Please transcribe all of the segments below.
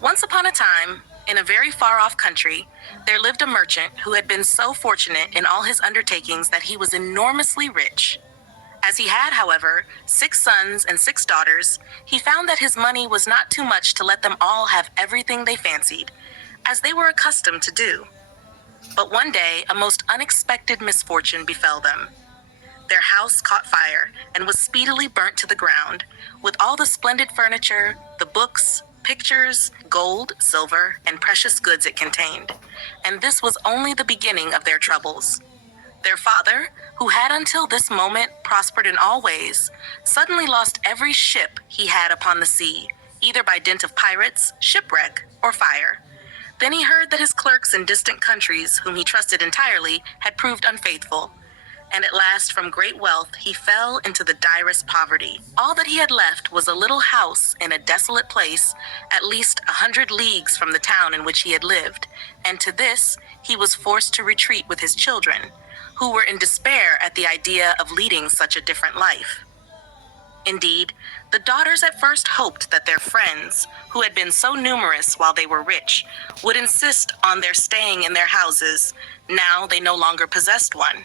Once upon a time, in a very far-off country, there lived a merchant who had been so fortunate in all his undertakings that he was enormously rich. As he had, however, 6 sons and 6 daughters, he found that his money was not too much to let them all have everything they fancied, as they were accustomed to do. But one day, a most unexpected misfortune befell them. Their house caught fire and was speedily burnt to the ground, with all the splendid furniture, the books, pictures, gold, silver, and precious goods it contained. And this was only the beginning of their troubles. Their father, who had until this moment prospered in all ways, suddenly lost every ship he had upon the sea, either by dint of pirates, shipwreck, or fire. Then he heard that his clerks in distant countries, whom he trusted entirely, had proved unfaithful. And at last, from great wealth, he fell into the direst poverty. All that he had left was a little house in a desolate place, at least 100 leagues from the town in which he had lived, and to this he was forced to retreat with his children, who were in despair at the idea of leading such a different life. Indeed, the daughters at first hoped that their friends, who had been so numerous while they were rich, would insist on their staying in their houses, now they no longer possessed one.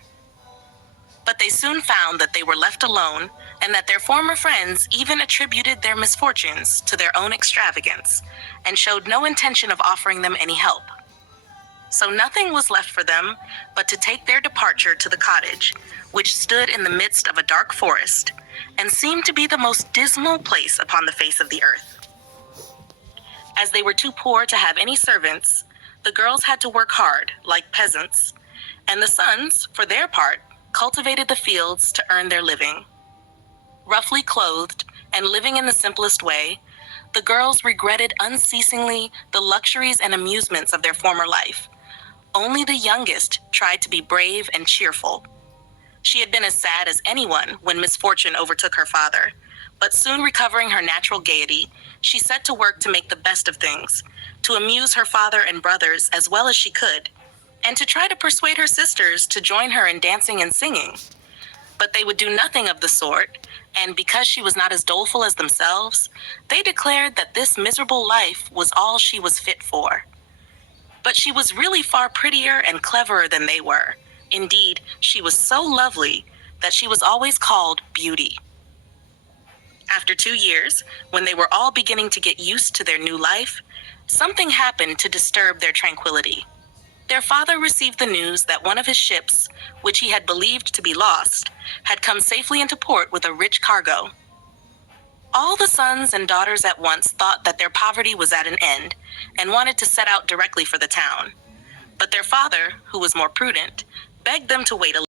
But they soon found that they were left alone, and that their former friends even attributed their misfortunes to their own extravagance, and showed no intention of offering them any help. So nothing was left for them but to take their departure to the cottage, which stood in the midst of a dark forest, and seemed to be the most dismal place upon the face of the earth. As they were too poor to have any servants, the girls had to work hard, like peasants, and the sons, for their part, cultivated the fields to earn their living. Roughly clothed and living in the simplest way, the girls regretted unceasingly the luxuries and amusements of their former life. Only the youngest tried to be brave and cheerful. She had been as sad as anyone when misfortune overtook her father, but soon recovering her natural gaiety, she set to work to make the best of things, to amuse her father and brothers as well as she could, and to try to persuade her sisters to join her in dancing and singing. But they would do nothing of the sort, and because she was not as doleful as themselves, they declared that this miserable life was all she was fit for. But she was really far prettier and cleverer than they were. Indeed, she was so lovely that she was always called Beauty. After 2 years, when they were all beginning to get used to their new life, something happened to disturb their tranquility. Their father received the news that one of his ships, which he had believed to be lost, had come safely into port with a rich cargo. All the sons and daughters at once thought that their poverty was at an end, and wanted to set out directly for the town. But their father, who was more prudent, begged them to wait a